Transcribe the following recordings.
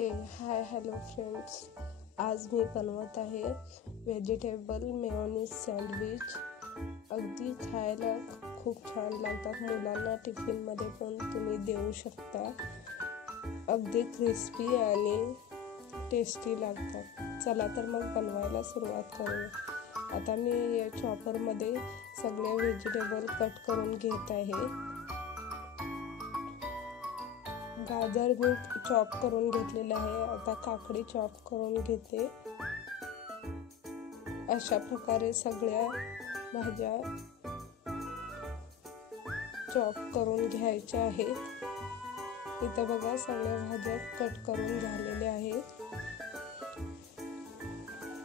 Hi hello friends, आज मी बनवत आहे व्हेजिटेबल मेयोनीज सँडविच। अगदी खायला खूप छान लागतात। मुलांना टिफिनमध्ये पण तुम्ही देऊ शकता। अगदी क्रिस्पी आणि टेस्टी लागतात। चला तर मग बनवायला सुरुवात करूया। आता मी या चॉपरमध्ये सगळे व्हेजिटेबल कट करून घेत आहे। गाजर मी चॉप करून घेतलेले आहे। आता काकडी चॉप करून घेते। अशा प्रकारे सगळ्या भाज्या चॉप करून घ्यायच्या आहेत। इथे बघा सगळ्या भाज्या कट करून झालेल्या आहेत।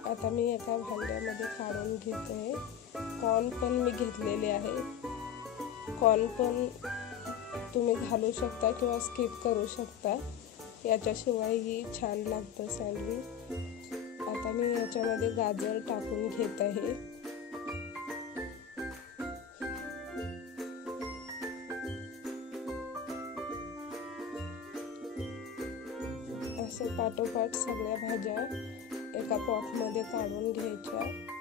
आता मी एका भांड्यामध्ये काढून घेते। कॉर्न पण मी घेतलेले आहे। कॉर्न पण तुम्ही घालू शकता किंवा स्किप करू शकता। याच्याशिवायही छान लागतं सँडविच। आता मी याच्यामध्ये गाजर टाकून घेत आहे। असे पाठोपाठ सगळ्या भाज्या एका पॉटमध्ये काढून घ्यायच्या।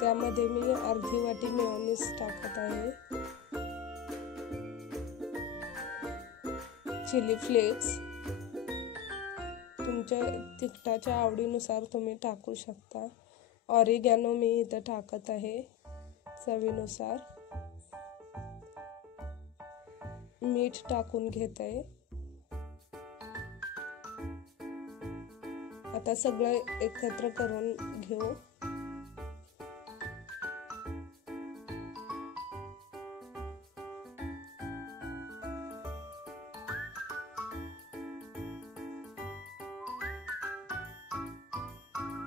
त्यामध्ये मी अर्धी वाटी मेयोनीज टाकत आहे। चिली फ्लेक्स तुमच्या तिखटाच्या आवडीनुसार तुम्ही टाकू शकता। ऑरिगॅनो मी इथं टाकत आहे चवीनुसार। मीठ टाकून घेत आहे। आता सगळं एकत्र करून घेऊ।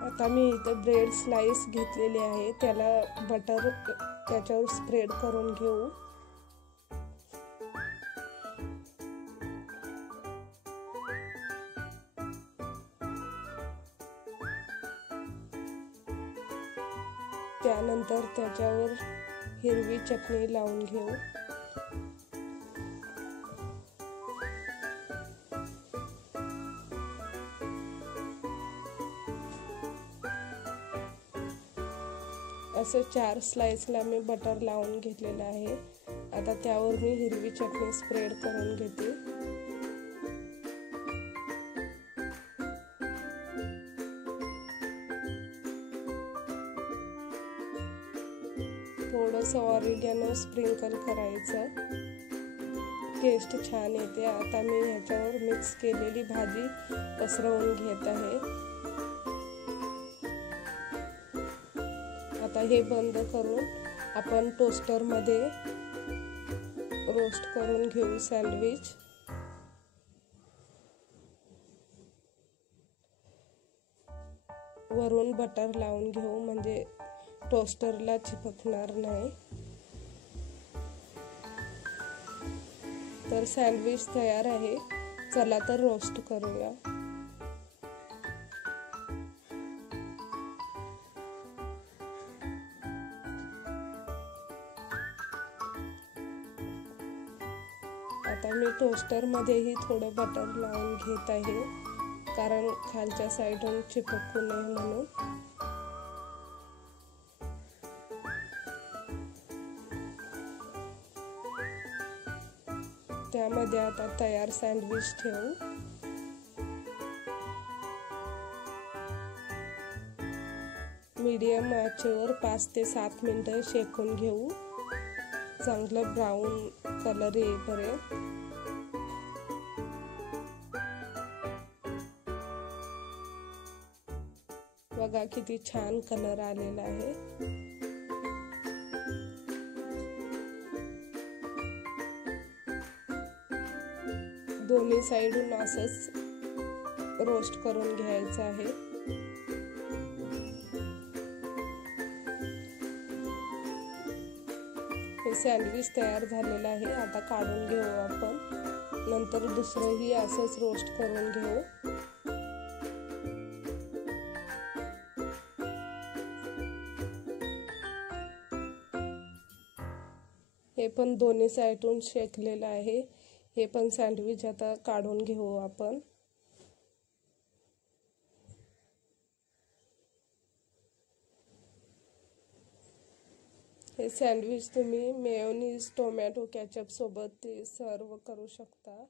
आता मी इथं ब्रेड स्लाइस घेतलेली आहे। त्याला बटर त्याच्यावर स्प्रेड करून घेऊ। त्यानंतर त्याच्यावर हिरवी चटणी लावून घेऊ। असे 4 स्लाइसला मी बटर लावून घेतलेलं आहे। आता त्यावर मी हिरवी चटणी स्प्रेड करून घेते। थोडंसं ऑरिगॅनो स्प्रिंकल करायचं, टेस्ट छान येते। आता मी ह्याच्यावर मिक्स केलेली भाजी पसरवून घेत आहे। आता हे बंद करून आपण टोस्टरमध्ये रोस्ट करून घेऊ सँडविच। वरून बटर लावून घेऊ म्हणजे टोस्टरला चिपकणार नाही। तर सँडविच तयार आहे। चला तर रोस्ट करूया। आता मी टोस्टरमध्येही थोडं बटर लावून घेत आहे, कारण खालच्या साईडून चिपकू नये म्हणून। त्यामध्ये आता तयार सँडविच ठेवू। मीडियम आचेवर 5 ते 7 मिनिटं शेकून घेऊ, चांगलं ब्राऊन कलर येईपर्यंत। बघा किती छान कलर आलेला आहे। दोन्ही साइडून असंच रोस्ट करून घ्यायचं आहे। हे सँडविच तयार झालेलं आहे। आता काढून घेऊ आपण। नंतर दुसरंही असंच रोस्ट करून घेऊ। हे पण दोन्ही साइडून शेकलेलं आहे। हे पण सँडविच आता काढून घेऊ आपण. हे सँडविच तुम्ही मेयोनीज टोमॅटो केचप सोबत ते सर्व करू शकता.